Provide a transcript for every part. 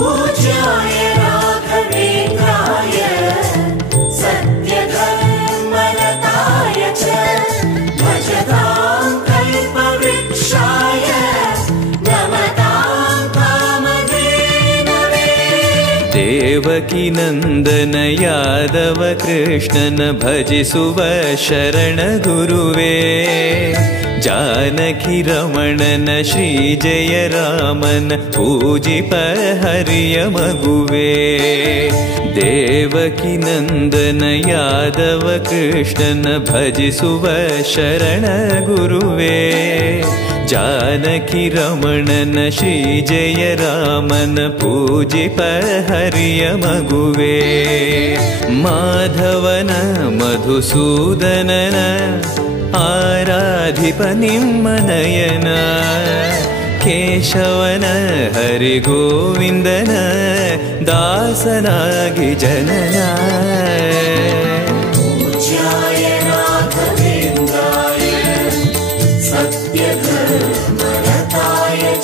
पूज्याय राघवेन्द्राय सत्यधर्मरताय च भजतां कल्पवृक्षाय नमतां कामधेनवे। देवकी नंदन यादव कृष्णन भजिसुव शरण गुरुवे जानकी रमणन श्री जय रामन पूजिप हरिय मगुवे। देवकी नंदन यादव कृष्णन भजिसुव शरण गुरुवे जानकी रमणन श्री जय रामन पूजिप हरिय मगुवे। माधवन मधुसूदनन आराधिप निम्मनयन केशवन हरि गोविंदन दासनागि जनना। पूज्याय राघवेन्द्राय सत्यधर्मरताय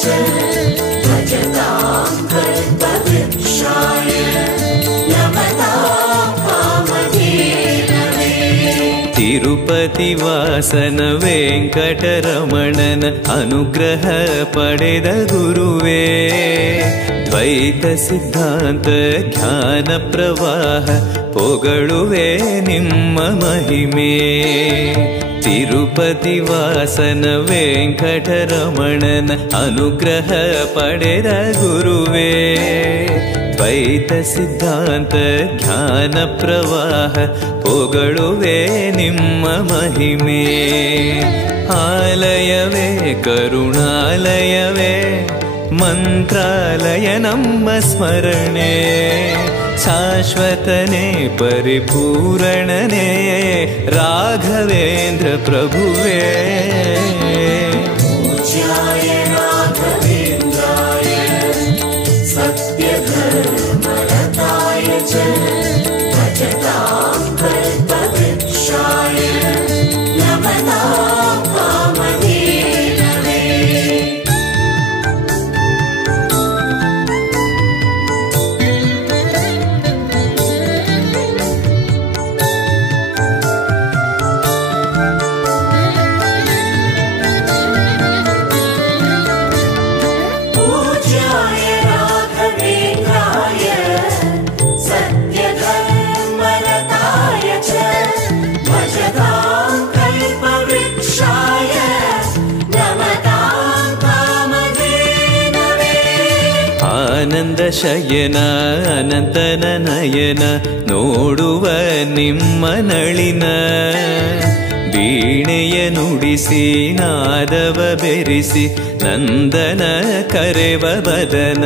च भजतां कल्पवृक्षाय नमतां कामधेनवे। तिरुपति वासन वेंकटरमणन अनुग्रह पडेद गुरुवे द्वैत सिद्धांत ज्ञान प्रवाह पोगळुवे निम्म महिमे। तिरुपति वासन वेंकटरमणन अनुग्रह पडेद गुरुवे द्वैत सिद्धांत ज्ञान प्रवाह पोगळुवे निम्म महिमे। आलयवे करुणालयवे मंत्रालय नम्म स्मरणे शाश्वतने परिपूरणने राघवेन्द्र प्रभुवे। पूज्याय राघवेन्द्राय सत्यधर्मरताय च भजतां कल्पवृक्षाय नमतां कामधेनवे। पूज्याय राघवेन्द्राय सत्यधर्मरताय च भजतां कल्पवृक्षाय नमतां कामधेनवे। आनंद शयन अनंतन नयन नोडुव निम्म नಳಿನ ವೀಣೆಯ ನುಡಿಸಿ ನಾದವ ಬೆರಿಸಿ ನಂದನ ಕರೆವ ಬದನ.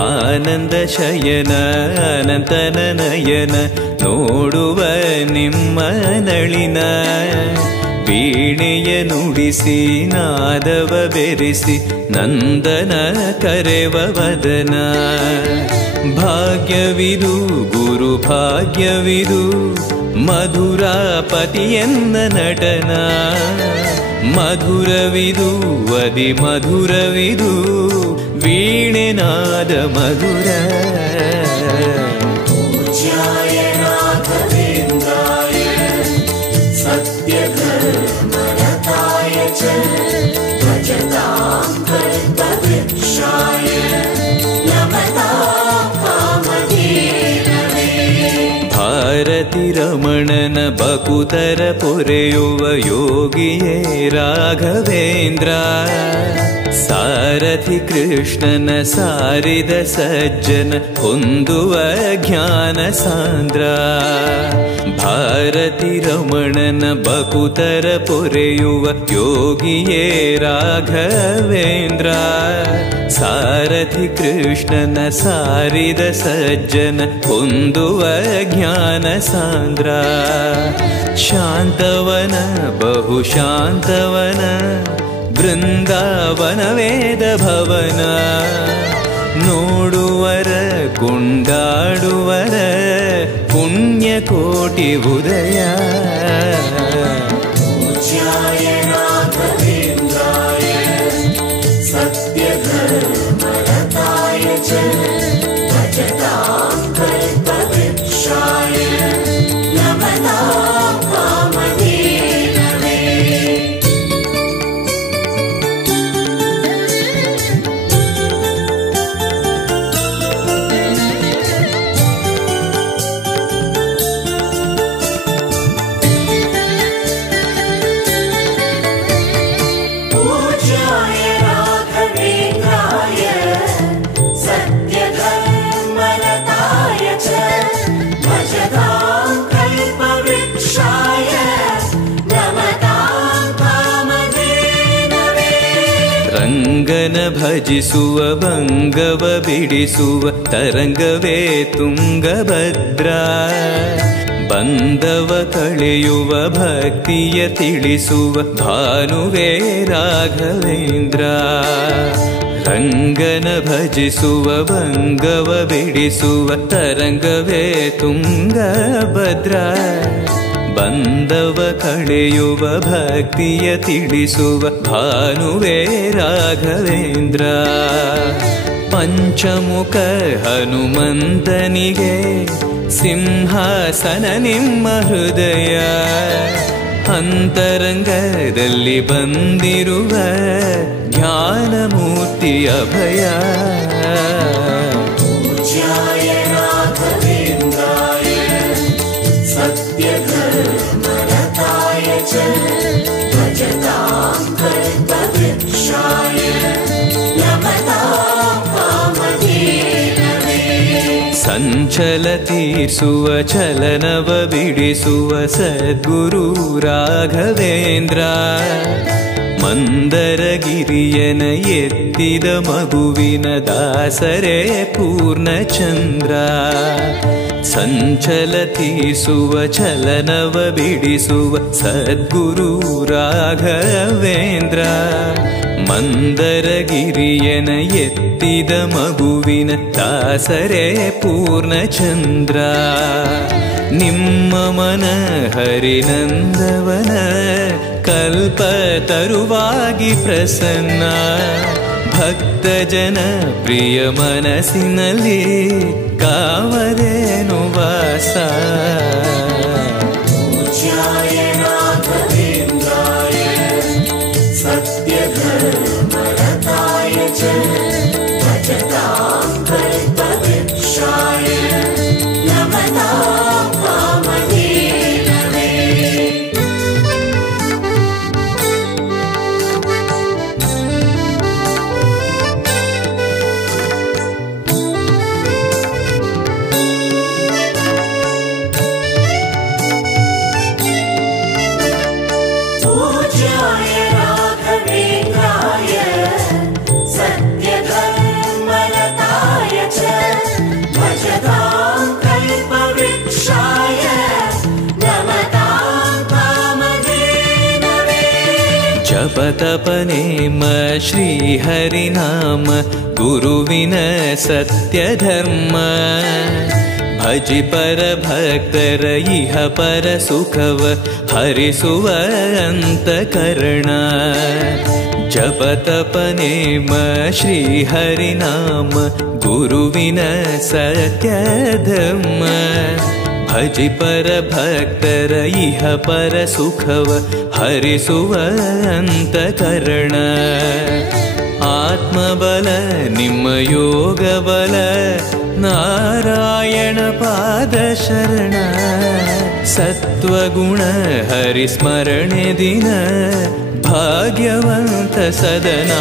ಆನಂದ ಶಯನ ಅನಂತನ ನಯನ ನೋಡುವ ನಿಮ್ಮ ನಳಿನ ವೀಣೆಯ ನುಡಿಸಿ ನಾದವ ಬೆರಿಸಿ ನಂದನ ಕರೆವ ವದನ. ಭಾಗ್ಯವಿದು ಗುರು ಭಾಗ್ಯವಿದು ಮಧುರಾಪತಿಯನ್ನ ನಟನ ಮಧುರವಿದು ಅದಿ ಮಧುರವಿದು ವೀಣೆನಾದ ಮಧುರ. पूज्याय राघवेन्द्राय सत्यधर्मरताय च भजतां कल्पवृक्षाय नमतां कामधेनवे. ಭಾರತಿ ರಮಣನ ಬಕುತರ ಪೊರೆಯುವ ಯೋಗಿಯೇ ರಾಘವೇಂದ್ರ. ಸಾರಥಿ ಕೃಷ್ಣನ ಸಾರಿದ ಸಜ್ಜನ ಹೊಂದುವ ಜ್ಞಾನ ಸಾಂದ್ರ. ಭಾರತಿ ರಮಣನ ಬಕುತರ ಪೊರೆಯುವ ಯೋಗಿಯೇ ರಾಘವೇಂದ್ರ. ಸಾರಥಿ ಕೃಷ್ಣನ ಸಾರಿದ ಸಜ್ಜನ ಹೊಂದುವ ಜ್ಞಾನ ಸಾಂದ್ರ. ಶಾಂತವನ ಬಹು ಶಾಂತವನ ಬೃಂದಾವನ ವೇದ ಭವನ. ನೋಡುವರ ಕೊಂಡಾಡುವರ ಪುಣ್ಯಕೋಟಿ ಉದಯ. पूज्याय राघवेन्द्राय सत्यधर्मरताय च ಭಜಿಸುವ ಭಂಗವ ಬಿಡಿಸುವ ತರಂಗವೇ ತುಂಗಭದ್ರಾ. ಬಂಧವ ಕಳೆಯುವ ಭಕ್ತಿಯ ತಿಳಿಸುವ ಭಾನುವೇ ರಾಘವೇಂದ್ರ. ರಂಗನ ಭಜಿಸುವ ಭಂಗವ ಬಿಡಿಸುವ ತರಂಗವೇ ತುಂಗಭದ್ರಾ. ಬಂಧವ ಕಳೆಯುವ ಭಕ್ತಿಯ ತಿಳಿಸುವ ಭಾನುವೇ ರಾಘವೇಂದ್ರ. ಪಂಚಮುಖ ಹನುಮಂತನಿಗೆ ಸಿಂಹಾಸನ ನಿಮ್ಮ ಹೃದಯ. ಅಂತರಂಗದಲ್ಲಿ ಬಂದಿರುವ ಜ್ಞಾನಮೂರ್ತಿ ಅಭಯ. ಪೂಜ್ಯಾಯ ರಾಘವೇಂದ್ರಾಯ ಸತ್ಯಧರ್ಮರತಾಯ ಚ ಭಜತಾಂ ಕಲ್ಪವೃಕ್ಷಾಯ ನಮತಾಂ ಕಾಮಧೇನವೇ. ಸಂಚಲ ತೀರಿಸುವ ಚಲನವ ಬಿಡಿಸುವ ಸದ್ಗುರು ರಾಘವೇಂದ್ರ. ಮಂದರಗಿರಿಯನ ಎತ್ತಿದ ಮಗುವಿನ ದಾಸರೇ ಪೂರ್ಣಚಂದ್ರ. ಸಂಚಲ ತೀರಿಸುವ ಚಲನವ ಬಿಡಿಸುವ ಸದ್ಗುರು ರಾಘವೇಂದ್ರ. ಮಂದರಗಿರಿಯನ ಎತ್ತಿದ ಮಗುವಿನ ದಾಸರೇ ಪೂರ್ಣಚಂದ್ರ. ನಿಮ್ಮ ಮನ ಹರಿನಂದವನ ಕಲ್ಪ ತರುವಾಗಿ ಪ್ರಸನ್ನ. ಭಕ್ತ ಜನ ಪ್ರಿಯ ಮನಸ್ಸಿನಲ್ಲಿ ಕಾವರೇನು ವಾಸ. ಪೂಜ್ಯಾಯ ರಾಘವೇಂದ್ರಾಯ ಸತ್ಯಧರ್ಮರತಾಯ ಚ ಭಜತಾಂ ಕಲ್ಪವೃಕ್ಷಾಯ ನಮತಾಂ ಕಾಮಧೇನವೇ. ಪೂಜ್ಯಾಯ ರಾಘವೇಂದ್ರಾಯ ಸತ್ಯಧರ್ಮರತಾಯ ಚ ಭಜತಾಂ ಕಲ್ಪವೃಕ್ಷಾಯ ನಮತಾಂ ಕಾಮಧೇನವೇ. ಜಪ ತಪ ನೇಮ ಶ್ರೀ ಹರಿನಾಮ ಗುರುವಿನ ಸತ್ಯ ಧರ್ಮ. ಭಜಿ ಪರ ಭಕ್ತರ ಇಹ ಪರ ಸುಖವ ಹರಿಸುವ ಅಂತಕರಣ. ಜಪ ತಪ ನೇಮ ಶ್ರೀ ಹರಿನಾಮ ಗುರುವಿನ ಸತ್ಯ ಧರ್ಮ. ಭಜಿ ಪರ ಭಕ್ತರ ಇಹ ಪರ ಸುಖವ ಹರಿಸುವ ಅಂತಕರಣ. ಆತ್ಮಬಲ ನಿಮ್ಮ ಯೋಗ ಬಲ ನಾರಾಯಣ ಪಾದ ಶರಣ. ಸತ್ವಗುಣ ಹರಿಸ್ಮರಣೆ ದಿನ ಭಾಗ್ಯವಂತ ಸದನ.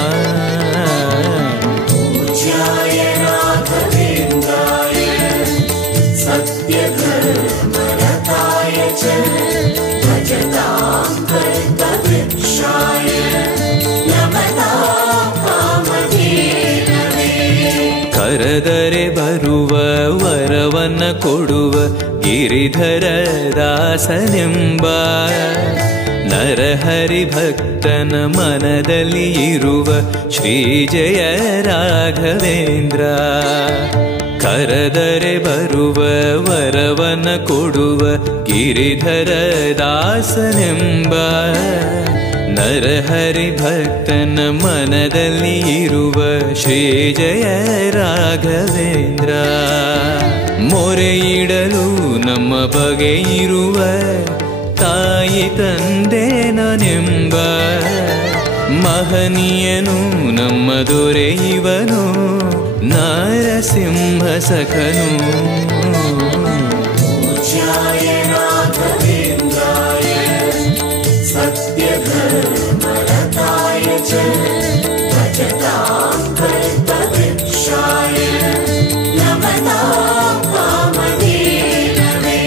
ಪೂಜ್ಯಾಯ ರಾಘವೇಂದ್ರಾಯ ಸತ್ಯಧರ್ಮರತಾಯ ಚ ಭಜತಾಂ ಕಲ್ಪವೃಕ್ಷಾಯ ನಮತಾಂ ಕಾಮಧೇನವೇ. ಕರೆದರೆ ಬರುವ ವರವನ್ನ ಕೊಡುವ ಗಿರಿಧರ ದಾಸನೆಂಬ. ನರಹರಿ ಭಕ್ತನ ಮನದಲ್ಲಿ ಇರುವ ಶ್ರೀ ಜಯ ರಾಘವೇಂದ್ರ. ಕರೆದರೆ ಬರುವ ವರವನ್ನ ಕೊಡುವ ಗಿರಿಧರ ದಾಸನೆಂಬ. ನರಹರಿ ಭಕ್ತನ ಮನದಲ್ಲಿ ಇರುವ ಶ್ರೀ ಜಯ ರಾಘವೇಂದ್ರ. ಮೊರೆಯಿಡಲು ನಮ್ಮ ಬಗೆ ಇರುವ ತಾಯಿ ತಂದೆ ನಾನೆಂಬ. ಮಹನೀಯನು ನಮ್ಮ ದೊರೆ ಇವನು ನಾರಸಿಂಹ ಸಖನು. ಪೂಜ್ಯಾಯ ರಾಘವೇಂದ್ರಾಯ ಸತ್ಯಧರ್ಮರತಾಯ ಚ ಭಜತಾಂ ಕಲ್ಪವೃಕ್ಷಾಯ ನಮತಾಂ ಕಾಮಧೇನವೇ.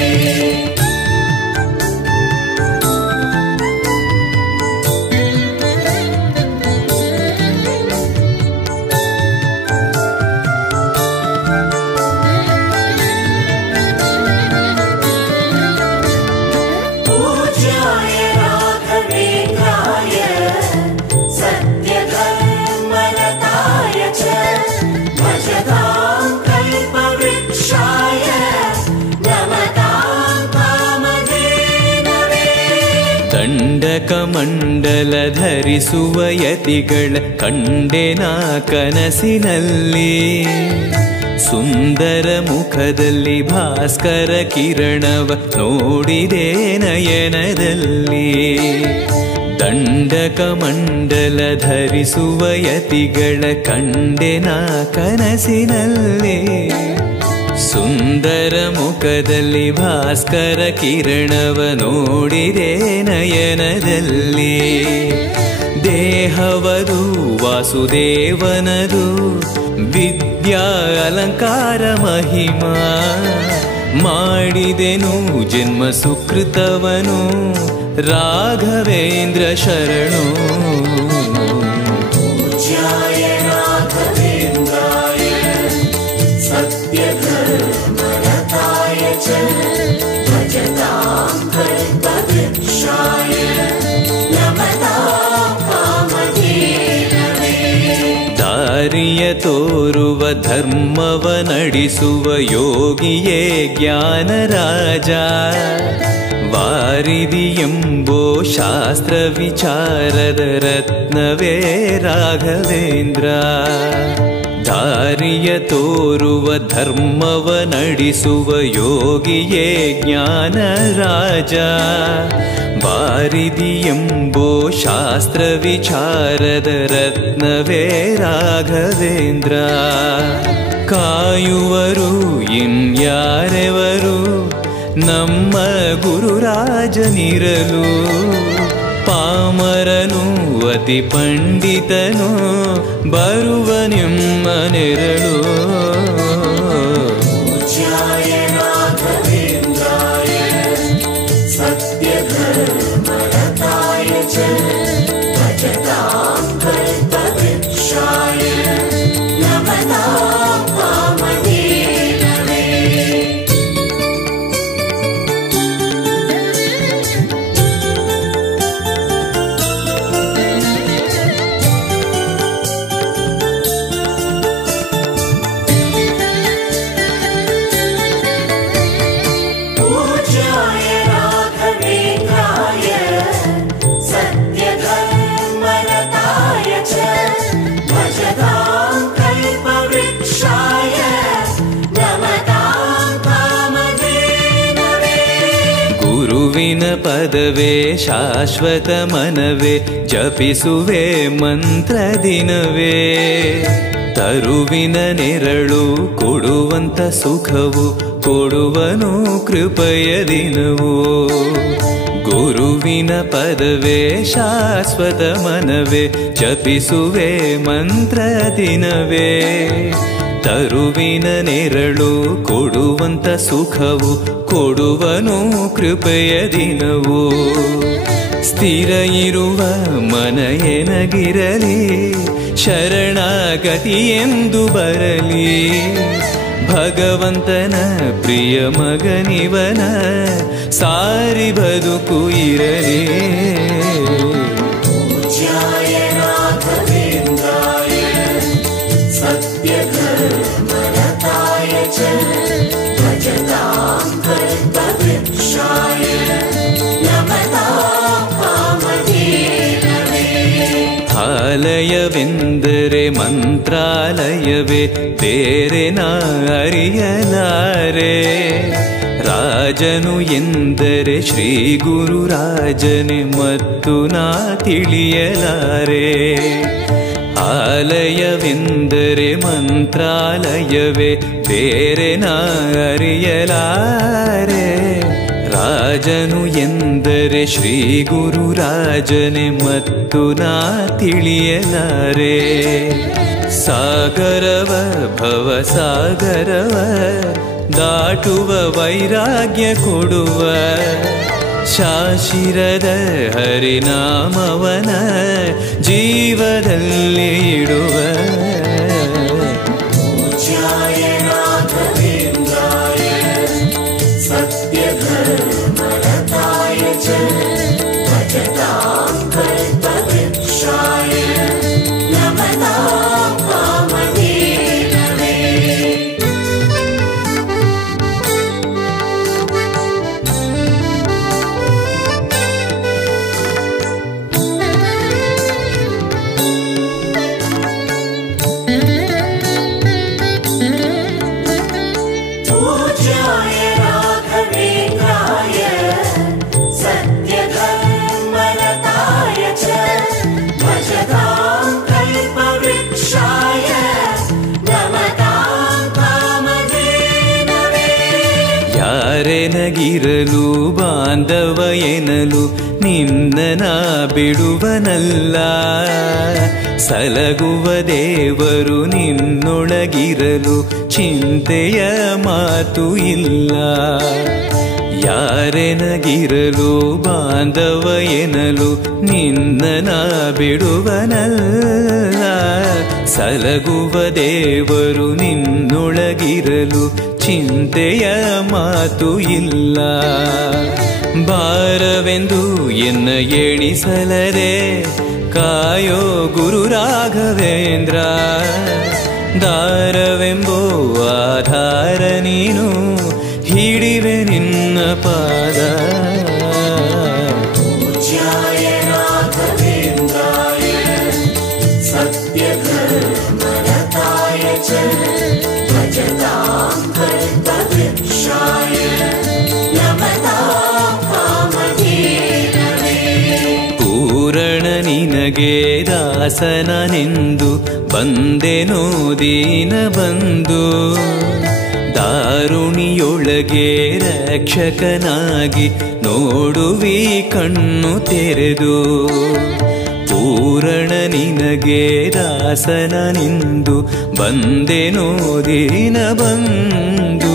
ದಂಡಕಮಂಡಲ ಧರಿಸುವ ಯತಿಗಳ ಕಂಡೆನ ಕನಸಿನಲ್ಲಿ ಸುಂದರ ಮುಖದಲ್ಲಿ ಭಾಸ್ಕರ ಕಿರಣವ ನೋಡಿದೆ ನಯನದಲ್ಲಿ ದಂಡಕಮಂಡಲ ಧರಿಸುವ ಯತಿಗಳ ಕಂಡೆನ ಕನಸಿನಲ್ಲಿ ಸುಂದರ ಮುಖದಲ್ಲಿ ಭಾಸ್ಕರ ಕಿರಣವ ನೋಡಿದೆ ನಯನದಲ್ಲಿ ದೇಹವದು ವಾಸುದೇವನದು ವಿದ್ಯಾ ಅಲಂಕಾರ ಮಹಿಮಾ ಮಾಡಿದೆನು ಜನ್ಮ ಸುಕೃತವನು ರಾಘವೇಂದ್ರ ಶರಣು पूज्याय राघवेन्द्राय सत्यधर्मरताय च भजतां कल्पवृक्षाय नमतां कामधेनवे ದಾರಿಯ ತೋರುವ ಧರ್ಮವ ನಡೆಸುವ ಯೋಗಿಯೇ ಜ್ಞಾನರಾಜ ವಾರಿದಿ ಎಂಬೋ ಶಾಸ್ತ್ರ ವಿಚಾರದ ರತ್ನವೇ ರಾಘವೇಂದ್ರ ದಾರಿಯ ತೋರುವ ಧರ್ಮವ ನಡೆಸುವ ಯೋಗಿಯೇ ಜ್ಞಾನರಾಜ ವಾರಿದಿ ಎಂಬೋ ಶಾಸ್ತ್ರ ವಿಚಾರದ ರತ್ನವೇ ರಾಘವೇಂದ್ರ ಕಾಯುವರು ಇನ್ಯಾರೆವರು ನಮ್ಮ ಗುರುರಾಜನಿರಲು ಪಾಮರನು ಅತಿ ಪಂಡಿತನು ಬರುವ ನಿಮ್ಮ ನೆರಳು पूज्याय राघवेन्द्राय सत्यधर्मरताय च भजतां कल्पवृक्षाय नमतां कामधेनवे पूज्याय राघवेन्द्राय सत्यधर्मरताय च भजतां कल्पवृक्षाय नमतां कामधेनवे ಗುರುವಿನ ಪದವೇ ಶಾಶ್ವತ ಮನವೇ ಜಪಿಸುವೆ ಮಂತ್ರ ದಿನವೇ ತರುವಿನ ನೆರಳು ಕೊಡುವಂತ ಸುಖವು ಕೊಡುವನು ಕೃಪೆಯ ದಿನವೂ ಗುರುವಿನ ಪದವೇ ಶಾಶ್ವತ ಮನವೇ ಜಪಿಸುವೆ ಮಂತ್ರ ದಿನವೇ ತರುವಿನ ನೆರಳು ಕೊಡುವಂತ ಸುಖವು ಕೊಡುವನು ಕೃಪೆಯ ದಿನವೂ ಸ್ಥಿರ ಇರುವ ಮನ ಎನಗಿರಲಿ ಶರಣಾಗತಿ ಎಂದು ಬರಲಿ ಭಗವಂತನ ಪ್ರಿಯ ಮಗನಿವನ ಸಾರಿ ಬದುಕು ಇರಲಿ पूज्याय राघवेन्द्राय सत्यधर्मरताय च भजतां कल्पवृक्षाय नमतां कामधेनवे ಆಲಯವೆಂದರೆ ಮಂತ್ರಾಲಯವೇ ಬೇರೆ ನಾ ಅರಿಯಲಾರೆ ರಾಜನು ಎಂದರೆ ಶ್ರೀ ಗುರುರಾಜನೇ ಮತ್ತು ನಾ ತಿಳಿಯಲಾರೆ ಆಲಯವೆಂದರೆ ಮಂತ್ರಾಲಯವೇ ಬೇರೆ ನಾ ಅರಿಯಲಾರೆ ರಾಜನು ಎಂದರೆ ಶ್ರೀ ಗುರುರಾಜನೇ ಮತ್ತು ನಾ ತಿಳಿಯಲಾರೆ ಸಾಗರವ ಭವ ಸಾಗರವ ದಾಟುವ ವೈರಾಗ್ಯ ಕೊಡುವ ಶಾಶಿರದ ಹರಿನಾಮವನ ಜೀವದಲ್ಲಿ ಇಡುವ पूज्याय राघवेन्द्राय सत्यधर्मरताय च भजतां कल्पवृक्षाय नमतां कामधेनवे ಯಾರೆನಗಿರಲು ಬಾಂಧವ ಎನಲು ನಿನ್ನ ಬಿಡುವನಲ್ಲ. ಸಲಗುವ ದೇವರು ನಿನ್ನೊಳಗಿರಲು ಚಿಂತೆಯ ಮಾತು ಇಲ್ಲ. ಯಾರೆನಗಿರಲು ಬಾಂಧವ ಎನಲು ನಿನ್ನ ಬಿಡುವನಲ್ಲ. ಸಲಗುವ ದೇವರು ನಿನ್ನೊಳಗಿರಲು ಚಿಂತೆಯ ಮಾತು ಇಲ್ಲ. ಭಾರವೆಂದು ಎನ್ನ ಎಣಿಸಲದೆ ಕಾಯೋ ಗುರು ರಾಘವೇಂದ್ರ. ದಾರವೆಂಬೋ ಆಧಾರ ನೀನು ಹಿಡಿವೆ ನಿನ್ನ ಪಾದ. ಪೂಜ್ಯಾಯ ರಾಘವೇಂದ್ರಾಯ ಸತ್ಯಧರ್ಮರತಾಯ ಚ ಭಜತಾಂ ಕಲ್ಪವೃಕ್ಷಾಯ ನಮತಾಂ ಕಾಮಧೇನವೇ. ಪೂರಣ ನಿನಗೆ ದಾಸನನೆಂದು ಬಂದೆನೋ ದೀನ ಬಂದು. ದಾರುಣಿಯೊಳಗೆ ರಕ್ಷಕನಾಗಿ ನೋಡುವಿ ಕಣ್ಣು ತೆರೆದು. ಪೂರಣ ನಿನಗೆ ದಾಸನನೆಂದು ಬಂದೆನೋ ದೀನ ಬಂದು.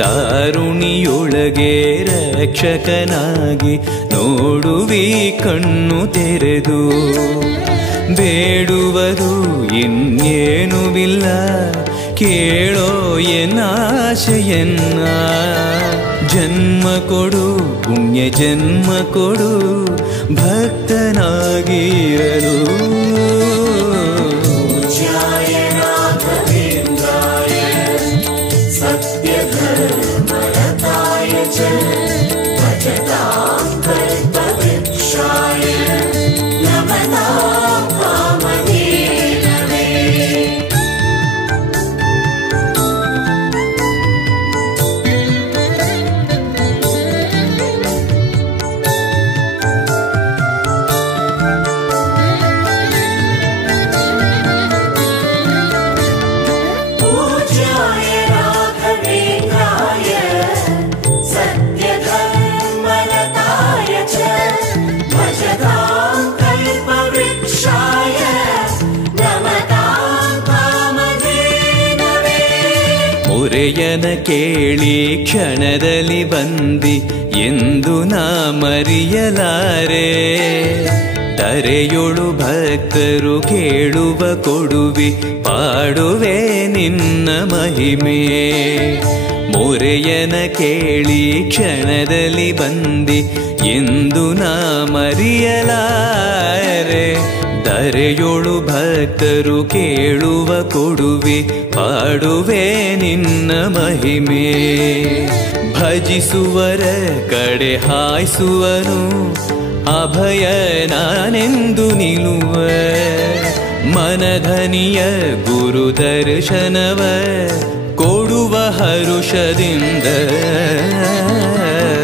ದಾರುಣಿಯೊಳಗೆ ರಕ್ಷಕನಾಗಿ ನೋಡುವಿ ಕಣ್ಣು ತೆರೆದು. ಬೇಡುವುದು ಇನ್ನೇನುವಿಲ್ಲ ಕೇಳೋ ಎನ್ನಾಶೆಯನ್ನ. ಜನ್ಮ ಕೊಡು ಪುಣ್ಯ ಜನ್ಮ ಕೊಡು ಭಕ್ತನಾಗಿರಲು. ಪೂಜ್ಯಾಯ ರಾಘವೇಂದ್ರಾಯ ಸತ್ಯಧರ್ಮರತಾಯ ಚ ಭಜತಾಂ ಕಲ್ಪವೃಕ್ಷಾಯ ನಮತಾಂ ಕಾಮಧೇನವೇ. ಪೂಜ್ಯಾಯ ರಾಘವೇಂದ್ರಾಯ ಸತ್ಯಧರ್ಮರತಾಯ ಚ ಭಜತಾಂ ಕಲ್ಪವೃಕ್ಷಾಯ ನಮತಾಂ ಕಾಮಧೇನವೇ. ಮೊರೆಯನ ಕೇಳಿ ಕ್ಷಣದಲ್ಲಿ ಬಂದಿ ಎಂದು ನಾ ಮರೆಯಲಾರೆ. ತರೆಯೊಳು ಭಕ್ತರು ಕೇಳುವ ಕೊಡುವಿ ಪಾಡುವೆ ನಿನ್ನ ಮಹಿಮೆ. ಮೊರೆಯನ ಕೇಳಿ ಕ್ಷಣದಲ್ಲಿ ಬಂದಿ ಎಂದು ನಾ ಮರೆಯಲಾರೆ. ಧರೆಯೊಳು ಭಕ್ತರು ಕೇಳುವ ಕೊಡುವೆ ಪಾಡುವೆ ನಿನ್ನ ಮಹಿಮೆ. ಭಜಿಸುವರ ಕಡೆ ಹಾಯಿಸುವನು ಅಭಯ ನಾನೆಂದು ನಿಲ್ಲುವ. ಮನಧನಿಯ ಗುರು ದರ್ಶನವ ಕೊಡುವ ಹರುಷದಿಂದ.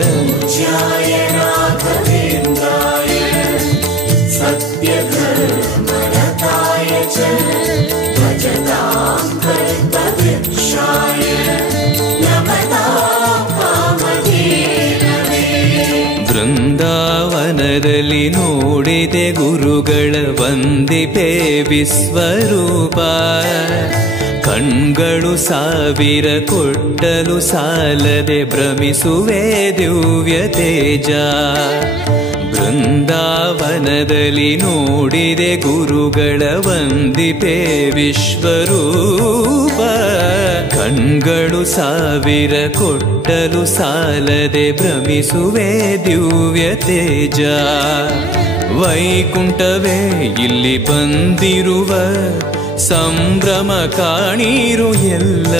ಪೂಜ್ಯಾಯ ರಾಘವೇಂದ್ರಾಯ ಸತ್ಯಧರ್ಮರತಾಯ ಚ ಭಜತಾಂ ಕಲ್ಪವೃಕ್ಷಾಯ ನಮತಾಂ ಕಾಮಧೇನವೇ. ಬೃಂದಾವನದಲ್ಲಿ ನೋಡಿದೆ ಗುರುಗಳ ವಂದಿಪೆ ವಿಶ್ವರೂಪ. ಕಣ್ಗಳು ಸಾವಿರ ಕೊಟ್ಟಲು ಸಾಲದೆ ಭ್ರಮಿಸುವೆ ದಿವ್ಯ ತೇಜ. ಬೃಂದಾವನದಲ್ಲಿ ನೋಡಿದೆ ಗುರುಗಳ ವಂದಿಪೆ ವಿಶ್ವರೂಪ. ಕಣ್ಗಳು ಸಾವಿರ ಕೊಟ್ಟಲು ಸಾಲದೆ ಭ್ರಮಿಸುವೆ ದಿವ್ಯ ತೇಜ. ವೈಕುಂಠವೇ ಇಲ್ಲಿ ಬಂದಿರುವ ಸಂಭ್ರಮ ಕಾಣೀರು ಎಲ್ಲ.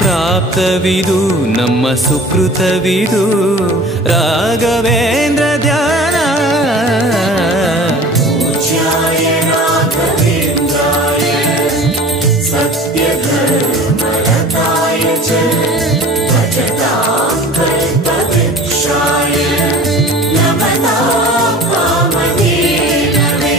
ಪ್ರಾಪ್ತವಿದು ನಮ್ಮ ಸುಕೃತವಿದು ರಾಘವೇಂದ್ರ ಧ್ಯಾನ. ಪೂಜ್ಯಾಯ ರಾಘವೇಂದ್ರಾಯ ಸತ್ಯಧರ್ಮರತಾಯ ಚ ಭಜತಾಂ ಕಲ್ಪವೃಕ್ಷಾಯ ನಮತಾಂ ಕಾಮಧೇನವೇ.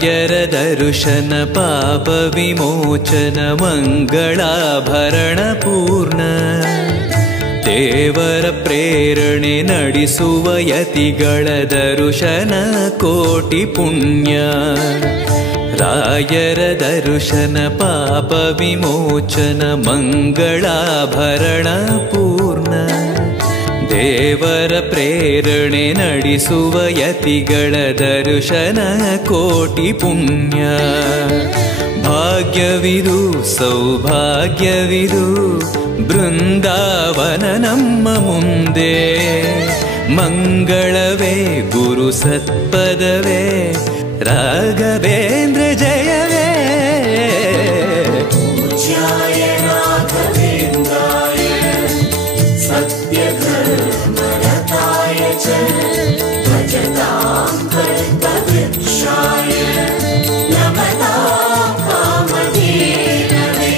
ರಾಯರ ದರ್ಶನ ಪಾಪ ವಿಮೋಚನ ಮಂಗಳಾಭರಣ ಪೂರ್ಣ ದೇವರ ಪ್ರೇರಣೆ ನಡೆಸುವ ಯತಿಗಳ ದರ್ಶನ ಕೋಟಿ ಪುಣ್ಯ ರಾಯರ ದರ್ಶನ ಪಾಪ ವಿಮೋಚನ ಮಂಗಳಾಭರಣ ಪೂರ್ಣ ದೇವರ ಪ್ರೇರಣೆ ನಡೆಸುವ ಯತಿಗಳ ದರ್ಶನ ಕೋಟಿ ಪುಣ್ಯ ಭಾಗ್ಯವಿದು ಸೌಭಾಗ್ಯವಿದು ಬೃಂದಾವನ ನಮ್ಮ ಮುಂದೆ ಮಂಗಳವೇ ಗುರು ಸತ್ಪದವೇ ರಾಘವೇಂದ್ರ ಜಯವೇ पूज्याय राघवेन्द्राय सत्यधर्मरताय च भजतां कल्पवृक्षाय नमतां कामधेनवे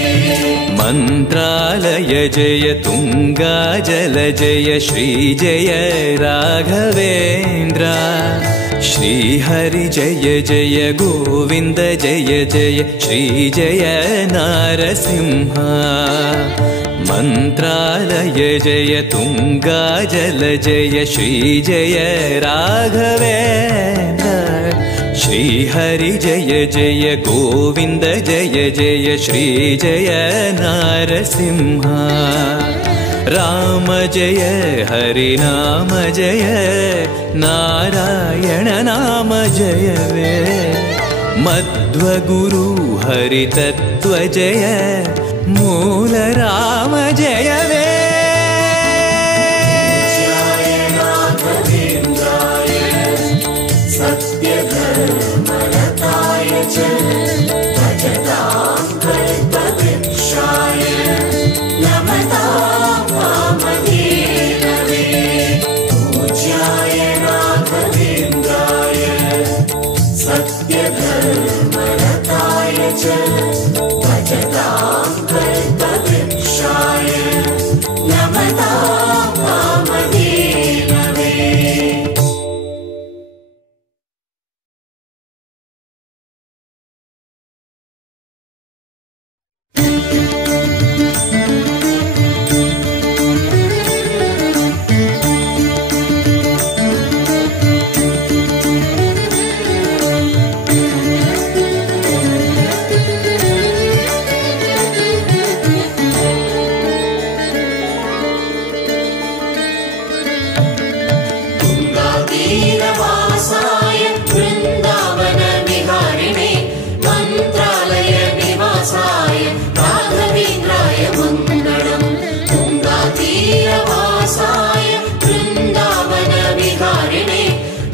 ಮಂತ್ರಾಲಯ ಜಯ ತುಂಗಾ ಜಲ ಜಯ ಶ್ರೀ ಜಯ ರಾಘವೇಂದ್ರ ಶ್ರೀ ಹರಿ ಜಯ ಜಯ ಗೋವಿಂದ ಜಯ ಜಯ ಶ್ರೀ ಜಯ ನಾರಸಿಂಹ ಮಂತ್ರಾಲಯ ಜಯ ತುಂಗಾ ಜಲ ಜಯ ಶ್ರೀ ಜಯ ರಾಘವೇಂದ್ರ ಶ್ರೀ ಹರಿ ಜಯ ಜಯ ಗೋವಿಂದ ಜಯ ಜಯ ಶ್ರೀ ಜಯ ನಾರಸಿಂಹ ರಾಮ ಜಯ ಹರಿ ನಾಮ ಜಯ ನಾರಾಯಣ ನಾಮ ಜಯವೇ ಮಧ್ವಗುರು ಹರಿ ತತ್ವ ಜಯ ಮೂಲ ರಾಮ ಜಯವೇ सत्यधर्मरताय च भजतां कल्पवृक्षाय नमतां कामधेनवे पूज्याय राघवेन्द्राय सत्यधर्मरताय च भजतां कल्पवृक्षाय नमतां कामधेनवे वीरवासाय वृन्दावन विहारिणे मन्त्रालय निवासाय राघवेन्द्राय मङ्गलम् तुङ्गातीरवासाय वृन्दावन विहारिणे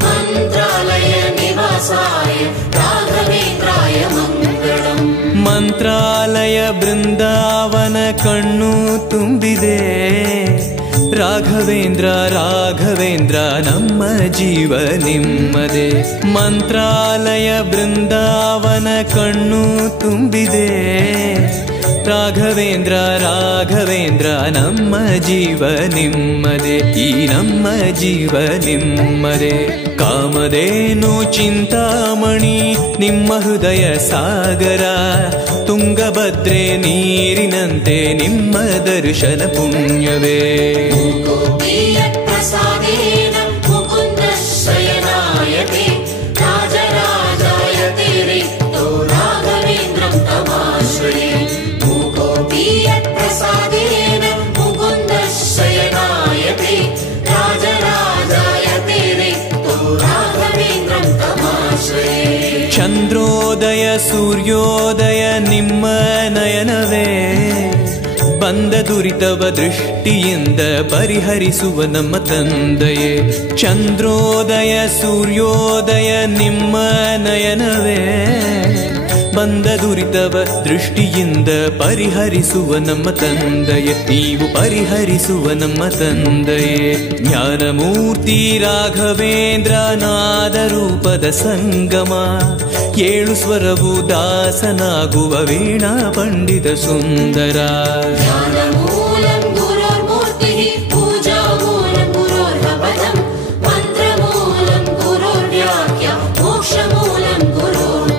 मन्त्रालय निवासाय राघवेन्द्राय मङ्गलम् ಮಂತ್ರಾಲಯ ಬೃಂದಾವನ ಕಣ್ಣು ತುಂಬಿದೆ ರಾಘವೇಂದ್ರ ರಾಘವೇಂದ್ರ ನಮ್ಮ ಜೀವ ನಿಮ್ಮದೆ ಮಂತ್ರಾಲಯ ಬೃಂದಾವನ ಕಣ್ಣು ತುಂಬಿದೆ ರಾಘವೇಂದ್ರ ರಾಘವೇಂದ್ರ ನಮ್ಮ ಜೀವ ನಿಮ್ಮದೆ ಈ ನಮ್ಮ ಜೀವ ನಿಮ್ಮದೆ ಕಾಮಧೇನು ಚಿಂತಾಮಣಿ ನಿಮ್ಮ ಹೃದಯ ಸಾಗರ ತುಂಗಭದ್ರೆ ನೀರಿನಂತೆ ನಿಮ್ಮ ದರ್ಶನ ಪುಣ್ಯವೇ प्रसादेन मुकुन्दशयनायते राजराजायते रिक्तो राघवेन्द्रं तमाश्रये प्रसादेन मुकुन्दशयनायते राजराजायते रिक्तो राघवेन्द्रं तमाश्रये ಚಂದ್ರೋದಯ ಸೂರ್ಯೋದಯ ನಿಮ್ಮ ನಯನವೇ ಬಂದ ದುರಿತವ ದೃಷ್ಟಿಯಿಂದ ಪರಿಹರಿಸುವ ನಮ್ಮ ತಂದೆಯೇ ಚಂದ್ರೋದಯ ಸೂರ್ಯೋದಯ ನಿಮ್ಮ ನಯನವೇ ಬಂದ ದುರಿತವ ದೃಷ್ಟಿಯಿಂದ ಪರಿಹರಿಸುವ ನಮ್ಮ ತಂದೆಯೇ ನೀವು ಪರಿಹರಿಸುವ ನಮ್ಮ ತಂದೆಯೇ ಜ್ಞಾನಮೂರ್ತಿ ರಾಘವೇಂದ್ರ ನಾದ ರೂಪದ ಸಂಗಮ ಏಳು ಸ್ವರವು ದಾಸನಾಗುವ ವೀಣಾ ಪಂಡಿತ ಸುಂದರ ज्ञानमूलं गुरोर्मूर्तिः पूजामूलं गुरोर्भवनं मन्त्रमूलं गुरोर्व्याख्या मोक्षमूलं गुरोर्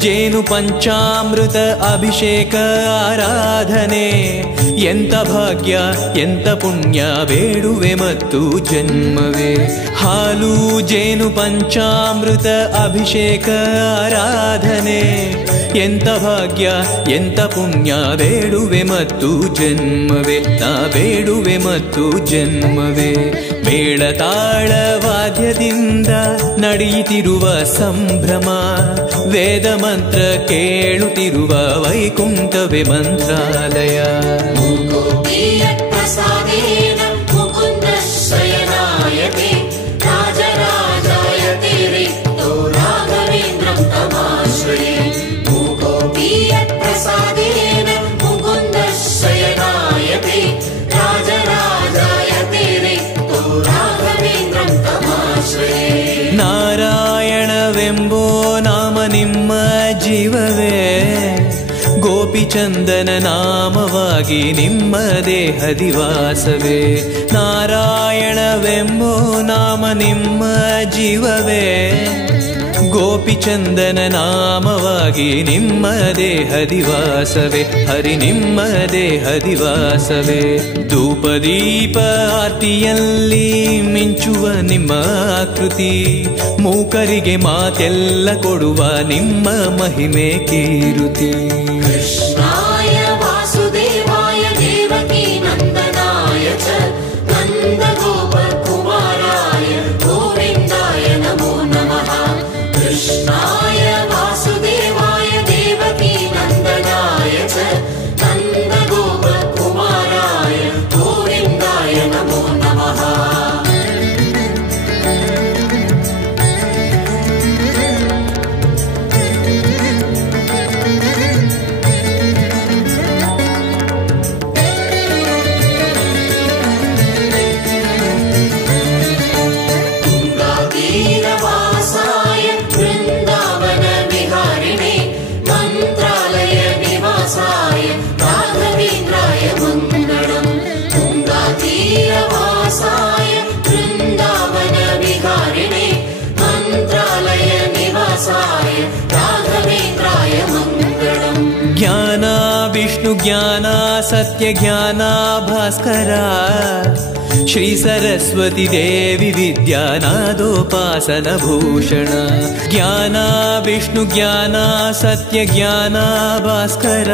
ಜೇನು ಪಂಚಾಮೃತ ಅಭಿಷೇಕ ಆರಾಧನೆ ಎಂತ ಭಾಗ್ಯ ಎಂತ ಪುಣ್ಯ ಬೇಡುವೆ ಮತ್ತು ಜನ್ಮವೇ. ಹಾಲು ಜೇನು ಪಂಚಾಮೃತ ಅಭಿಷೇಕ ಆರಾಧನೆ ಎಂತ ಭಾಗ್ಯ ಎಂತ ಪುಣ್ಯ ಬೇಡುವೆ ಮತ್ತು ಜನ್ಮವೇ. ನಾ ಬೇಡುವೆ ಮತ್ತು ಜನ್ಮವೇ. ಮೇಳ ತಾಳ ವಾದ್ಯದಿಂದ ನಡೆಯುತ್ತಿರುವ ಸಂಭ್ರಮ, ವೇದ ಮಂತ್ರ ಕೇಳುತ್ತಿರುವ ವೈಕುಂಠವೇ ಮಂತ್ರಾಲಯ. प्रसादेन मुकुन्द शयनायते राजराजायते रिक्तो राघवेन्द्रं तमाश्रये. मूकोऽपि यत्प्रसादेन मुकुन्द शयनायते राजराजायते रिक्तो राघवेन्द्रं तमाश्रये. ನಾರಾಯಣವೆಂಬೋ ನಾಮ ನಿಮ್ಮ ಜೀವವೇ, ಗೋಪಿಚಂದನ ನಾಮವಾಗಿ ನಿಮ್ಮ ದೇಹದಿವಾಸವೇ. ನಾರಾಯಣವೆಂಬೋ ನಾಮ ನಿಮ್ಮ ಜೀವವೇ, ಗೋಪಿಚಂದನ ನಾಮವಾಗಿ ನಿಮ್ಮ ದೇಹದಿವಾಸವೇ. ಹರಿ ನಿಮ್ಮ ದೇಹದಿವಾಸವೇ. ಧೂಪದೀಪ ಆರ್ತಿಯಲ್ಲಿ ಮಿಂಚುವ ನಿಮ್ಮ ಆಕೃತಿ, ಮೂಕರಿಗೆ ಮಾತೆಲ್ಲ ಕೊಡುವ ನಿಮ್ಮ ಮಹಿಮೆ ಕೀರುತಿ. कृष्णाय वासुदेवाय देवकी नन्दनाय च नन्दगोपकुमाराय गोविन्दाय नमो नमः. कृष्णाय वासुदेवाय देवकी नन्दनाय च नन्दगोपकुमाराय गोविन्दाय नमो नमः. तुङ्गातीरवासाय वृन्दावन विहारिणे मन्त्रालय निवासाय राघवेन्द्राय मङ्गलम्. तुङ्गातीरवासाय वृन्दावन विहारिणे मन्त्रालय निवासाय राघवेन्द्राय मङ्गलम्. ಜ್ಞಾನ ವಿಷ್ಣು ಜ್ಞಾನ ಸತ್ಯ ಜ್ಞಾನ ಭಾಸ್ಕರ, ಶ್ರೀ ಸರಸ್ವತಿ ದೇವಿ ವಿದ್ಯಾನಾದೋಪಾಸನ ಭೂಷಣ. ಜ್ಞಾನ ವಿಷ್ಣು ಜ್ಞಾನ ಸತ್ಯ ಜ್ಞಾನ ಭಾಸ್ಕರ,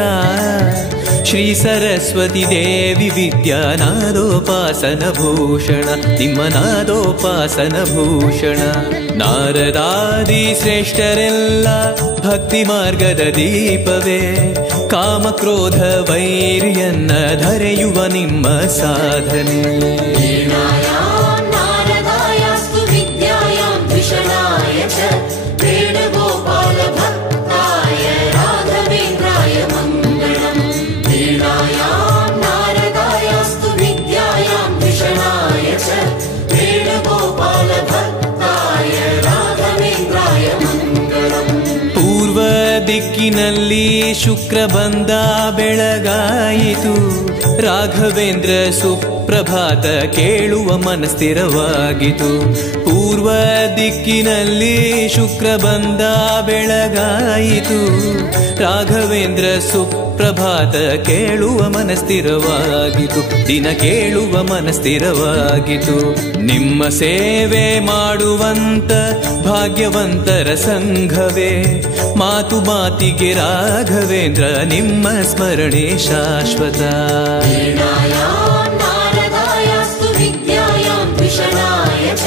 ಶ್ರೀ ಸರಸ್ವತಿ ದೇವಿ ವಿದ್ಯಾನಾದೋಪಾಸನ ಭೂಷಣ. ನಿಮ್ಮ ನಾದೋಪಾಸನ ಭೂಷಣ. ನಾರದಾದಿ ಶ್ರೇಷ್ಠರೆಲ್ಲ ಭಕ್ತಿ ಮಾರ್ಗದ ದೀಪವೇ, ಕಾಮಕ್ರೋಧ ವೈರಿಯನ್ನ ಧರೆಯುವ ನಿಮ್ಮ ಸಾಧನೆ. वीणायां नारदायास्तु विद्यायां द्विषणाय च वेणुगोपालभक्ताय राघवेन्द्राय मङ्गलम्. वीणायां नारदायास्तु विद्यायां द्विषणाय च वेणुगोपालभक्ताय राघवेन्द्राय मङ्गलम्. ಪೂರ್ವ ದಿಕ್ಕಿನಲ್ಲಿ ಶುಕ್ರ ಬಂದ ಬೆಳಗಾಯಿತು, ರಾಘವೇಂದ್ರ ಸುಪ್ರಭಾತ ಕೇಳುವ ಮನಸ್ಥಿರವಾಗಿತು. ಪೂರ್ವ ದಿಕ್ಕಿನಲ್ಲಿ ಶುಕ್ರ ಬಂದ ಬೆಳಗಾಯಿತು, ರಾಘವೇಂದ್ರ ಸುಪ್ರಭಾತ ಕೇಳುವ ಮನಸ್ಥಿರವಾಗಿತು. ದಿನ ಕೇಳುವ ಮನಸ್ಥಿರವಾಗಿತು. ನಿಮ್ಮ ಸೇವೆ ಮಾಡುವಂತ ಭಾಗ್ಯವಂತರ ಸಂಘವೇ, ಮಾತು ಮಾತಿಗೆ ರಾಘವೇಂದ್ರ ನಿಮ್ಮ ಸ್ಮರಣೆ ಶಾಶ್ವತ. वीणायां नारदायास्तु विद्यायां द्विषणाय च